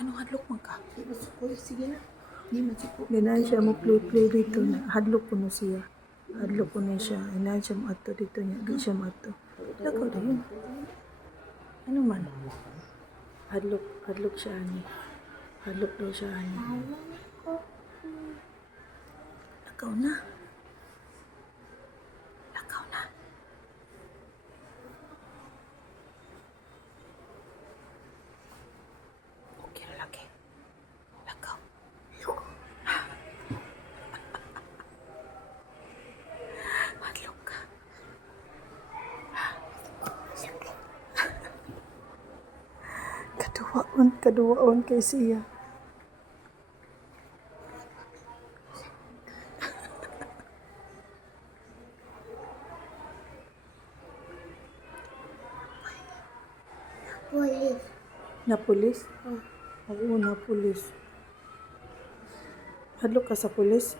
Anong hadlok man ka? Di ba sa kuya? Sige na. Di mo siya. Ganahan siya mo play dito na. Hadlok ko na siya. Hadlok ko na siya. Ganahan siya mo ato dito niya. Di siya mo ato. Lakaw na yun. Ano man? Hadlok siya ani. Hadlok daw siya ani. Lakaw na. Lakaw na. Okay, lalaki. Lakaw. Hadlok ka. Kaduwaon kay siya. Pulis. Na pulis? Oo, na pulis. Hadlok ka sa pulis?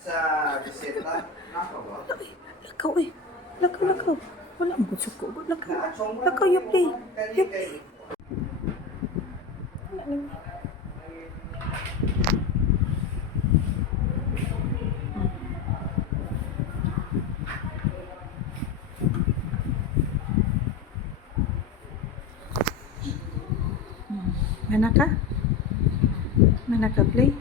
Sa bisita, naka ba? Lakaw eh. Lakaw. Wala ang suko. Lakaw, you play. You play. Mana ka? Mana ka play?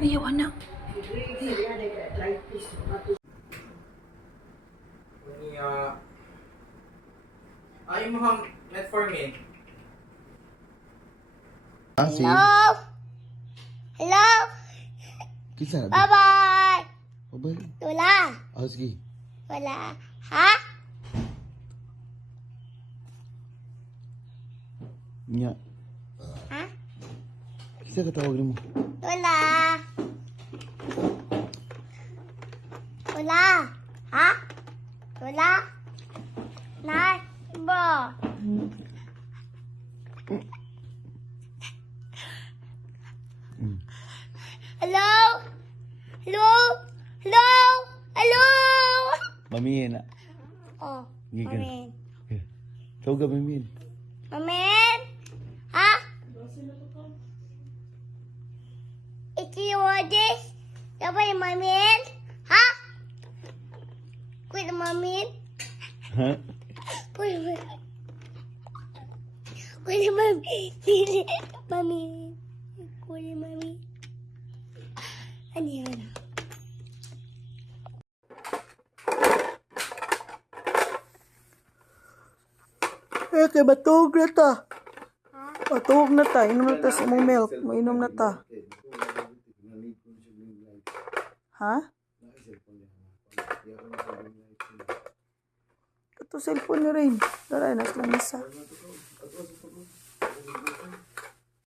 Ayaw, anak. Ay mo hang metformin. Si Hello. Kisa na. Bye-bye. Babay. Tula. Sige. Wala. Ha? Nya. Ha? Kisa ka tawag mo. Wala. Wala. Ha? Wala. Nay. Bo. Hello? Hello? Hello? Hello? Mamihin na. Oh, Gigil. Mamin. Tawag ka mamihin. Mamin? Ha? Ikiwadis? Dapat yung Mamin? Ha? Kuya Mamin? Ha? Kuya Mamin? Kuya Mamin? Mamin? Kuya Mamin? Ano yun? Kay batog na ta. Batog na ta. Inom na ta sa mong milk. Mainom na ta. Ha? Ito cellphone ni Rain. Daray, nas lamisa.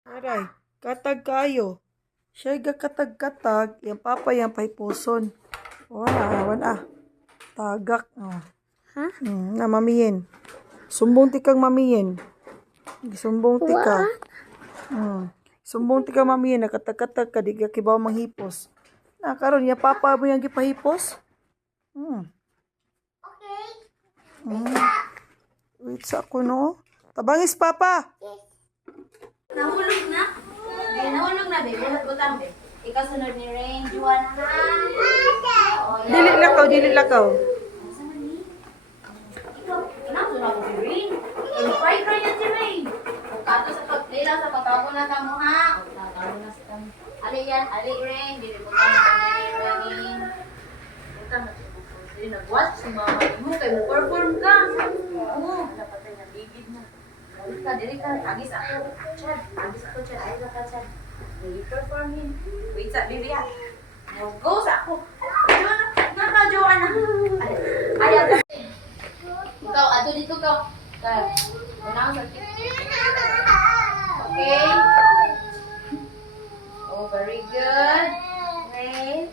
Daray, katag kayo. Siya katag-katag. Yung papa yung paipuson. Wala. Tagak. Oh. Ha? Na mamiyin. Sumbong ti kang mamiyin. Sumbong ti ka. Sumbong ti kang mamiyin. Nakatag-katag ka. Di ka kibaw manghipos. Na karon ya papa mo yung gipahipos. Okay. Wait sa ako no. Tabangis papa. Nahulog na? Nahulog na, babe. Bulat-butang, babe. Ikaw sunod ni Rain, Juan, ha? Oh, yeah. Dili lakaw. Saan ni? Ikaw, sunod ko si Rain. Fried Rain yan si Rain. Kung kato sa pag-play lang, sa pagtago na tamo, ha? O, tatago na sa tamo. Ali yan, ali Rain. Dili butang na kami, Rain. Butang na siya. Dili nag-watch si mama mo. Kaya mo perform ka. Oo. Dapat ay nabigid na. Dili ka. Agis ako. Chad. Ay, ka, Chad. May perform yun. Wait sa, baby, ha? Go sa ako. Joanna. Ayaw ka. Ikaw, ato dito ka. Unang sakit. Okay. Oh, very good. Okay.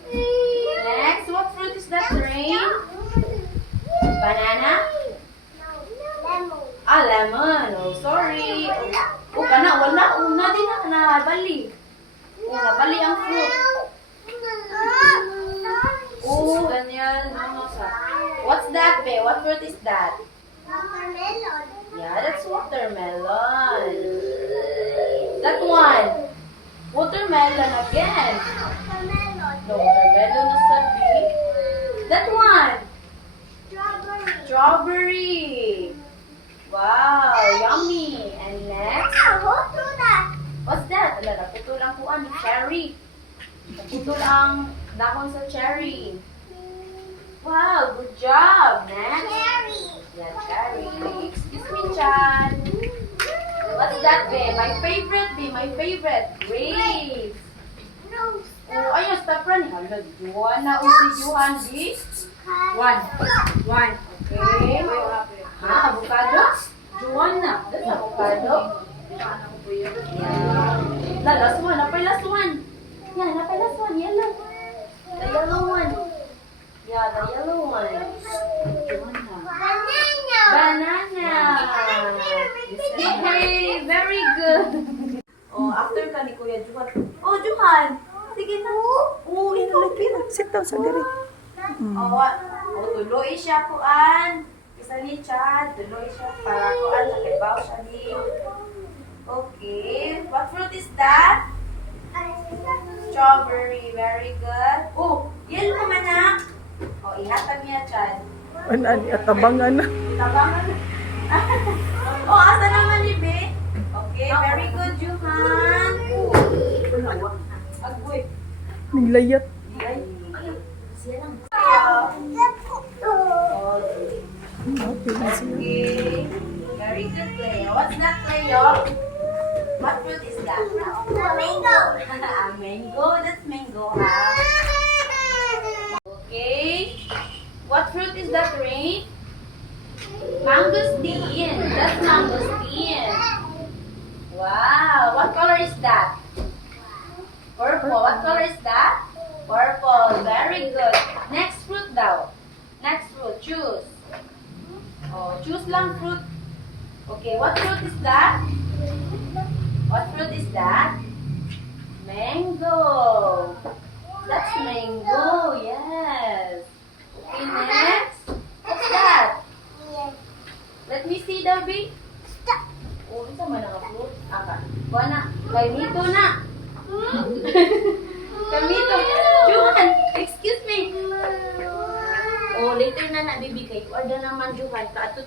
Next, what fruit is that, Rain? Banana? Ah, lemon. Oh, sorry. Oh, kana, wala. Oh, na din na, nabali. Oh, nabali ang fruit. Oh, ganyan. Ano sa? What's that, be? What fruit is that? Yeah, that's watermelon. That one. Watermelon again. No, watermelon na sabi. That one. Strawberry. Wow, yummy. And next, what's that? Ala, naputol ang kuan, cherry. Naputol ang dahon sa cherry. Wow, good job. Next. Yeah, cherry. Excuse me, Chan. What's that, be? My favorite, be. My favorite. Grapes. Oh, ayun, stop running. Hala, Juan na. Si Juan, di? One. Okay. Ha, avocado? Juan na. That's avocado. Yeah. The last one. Napay last one. Yeah, napay last one. Yellow. The yellow one. Yeah, the yellow one. Banana. Okay, very good. Oh, after ka ni Kuya Juhan. Oh, Juhan. Sige na. Oh, Lagi na. Sit down sa diri. Tuloy siya kuan. Isa ni Chad, tuloy siya para kuan sa kibaw siya ni. Okay, what fruit is that? Strawberry, very good. Oh, yellow manak. Oh, ihatag niya, Chad. Atabangan na. Tabangan na. Oh, asa naman ni Be? Okay, very good, Juhan. Agoy. Naglayat. Ay, siya lang. Okay na siya. Okay. Very good, Cleo. What's that, Cleo? What fruit is that? A mango. That's mango, ha? Okay. What fruit is that, Rain? Mangosteen. That's mangosteen. Wow. What color is that? Purple. What color is that? Purple. Very good. Next fruit daw. Next fruit. Choose. Oh, choose lang fruit. Okay, what fruit is that? What fruit is that? Mango. That's mango. Yes. Okay, next. What's that? Let me see, Darby. Oh, isa man ang fruit. Aka. Kuha na. Kay Mito na. Kay Mito. Juhan, excuse me. Oh, later na nabibigay. Order naman, Juhan. Kaato.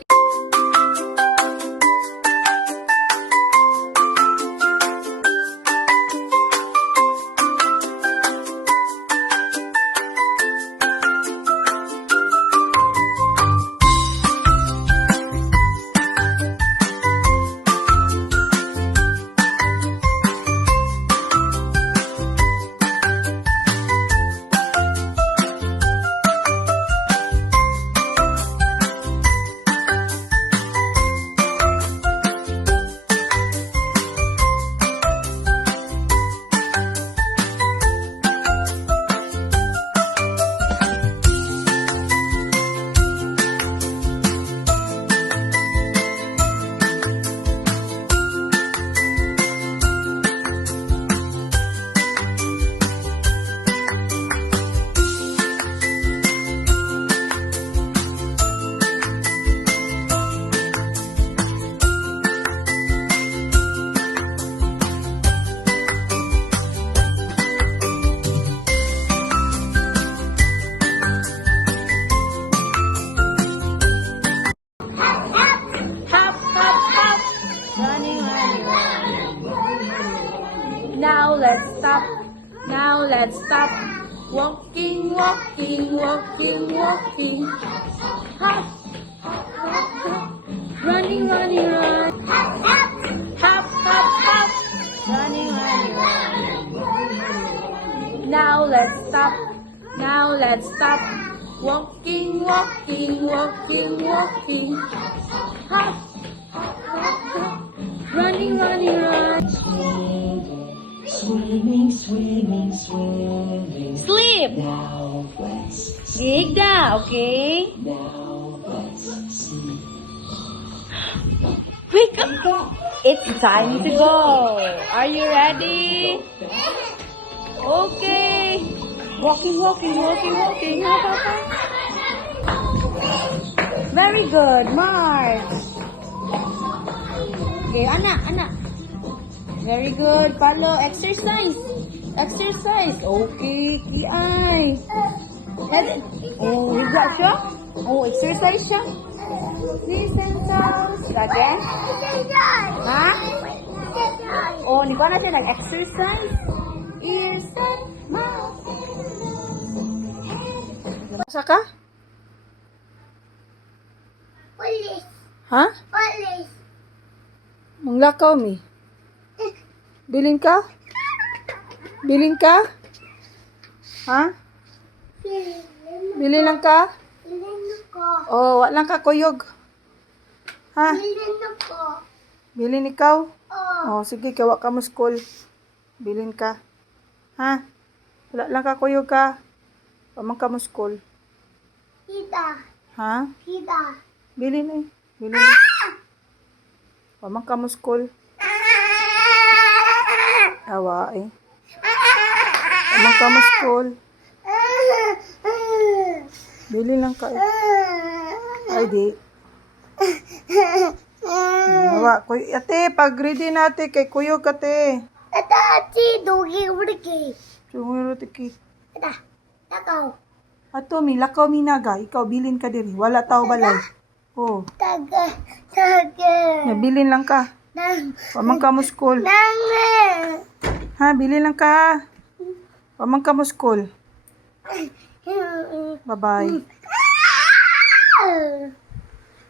Now let's stop. Now let's stop. Walking, walking, walking, walking. Hop, hop, hop. Running, running, run. Hop, hop, hop. Running, running, run. Now let's stop. Now let's stop. Walking, walking, walking, walking. Hop, hop, hop. Running, running, running. Swimming, swimming, swimming. Sleep. Now let's Gigda, okay? now let's see. Wake up. It's time to go. Are you ready? Okay. Walking, walking, walking, walking. Hop, hop, hop. Very good. March. Okay, anak. Very good. Follow. Exercise. Exercise. Okay, kiay. Oh, higa siya? Oh, exercise siya? Listen sounds. Again? Ha? Oh, di ba na siya nag-exercise? Ears and mouth. Asa ka? Police. Ha? Police. Manglakaw mi. Bilin ka? Bilin ka? Ha? Bilin lang ka? Bilin ako. Oh, wa lang ka kuyog. Ha? Bilin ako. Bilin ikaw? Oh. Oh, sige, kawa ka mo school. Bilin ka. Ha? Wala lang ka kuyog ka. Pamang ka mo school. Kita. Ha? Kita. Bilin eh. Bilin eh. Pamang ka mo school. Awa eh. Pamang ka mo school. Bilin lang ka eh. Ay di. Awa. Ate, pag ready natin kay kuyog ka te. Ata, si Dugi Uriki. Sumuro tiki. Ata, takaw. Ato, mi lakaw minaga. Ikaw, bilin ka diri. Wala tao balay. Oh, Taga. bilin lang ka. Nang. Pamang ka mo school. Nang. Ha, bilin lang ka. Pamang ka mo school. Bye-bye.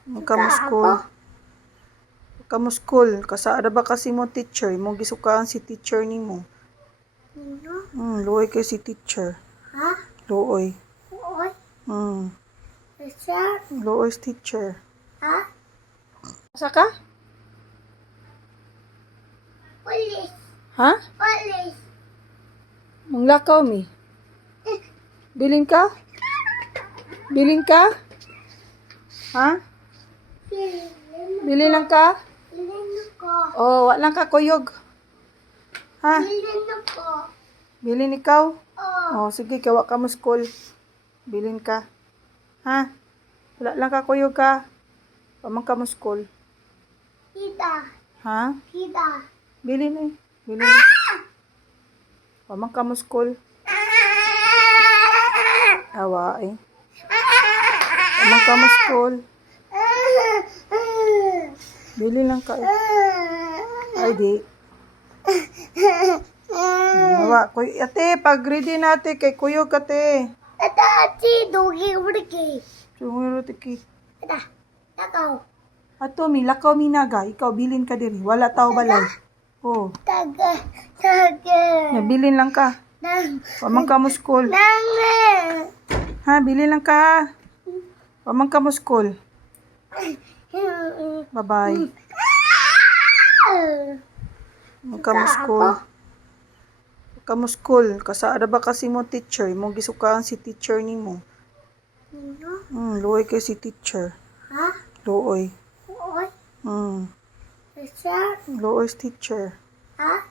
Pamang ka mo school. Ka mo school. Kasaada ba kasi mo teacher? Mo gisukaan si teacher ni mo. Luoy kay si teacher. Ha? Luoy. Oy. Sir? Luoy si teacher. Ha? Asa ka? Police. Ha? Police. Manglakaw mi. Bilin ka? Bilin ka? Ha? Bilin lang ka? Bilin ako. Oh, wa lang ka kuyog. Ha? Bilin ako. Bilin ikaw? Oh. Oh, sige, kawa ka mo school. Bilin ka. Ha? Wala lang ka kuyog ka. Pamang ka mo school. Kita. Ha? Kita. Bilin eh. Bilin eh. Pamang ka mo school. Awa eh. Pamang ka mo school. Bilin lang ka eh. Ay di. Awa. Ate, pag ready natin kay kuyog ka te. Ata, si Dugi Uriki. Sumuro tiki. Ata, takaw. Ato, mi lakaw minaga. Ikaw, bilin ka diri. Wala tao balay. Oh, Taga. bilin lang ka. Nang. Pamang ka mo school. Nang. Ha, bilin lang ka. Pamang ka mo school. Bye-bye. Pamang ka mo school. Ka mo school. Kasaada ba kasi mo teacher? Mo gisukaan si teacher ni mo. Luoy kay si teacher. Ha? Luoy. Oy. Hmm. Sir? Luoy si teacher. Ha?